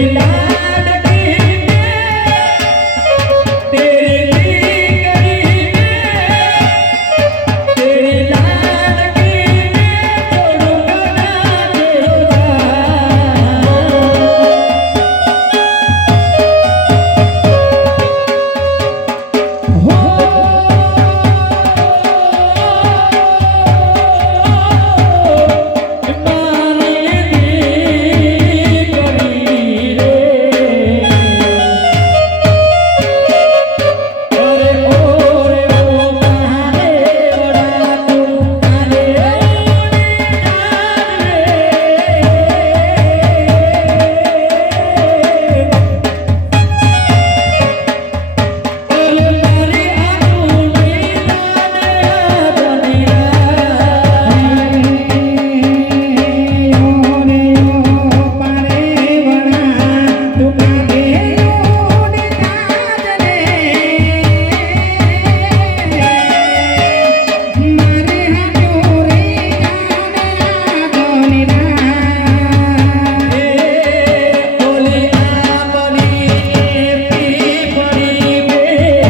de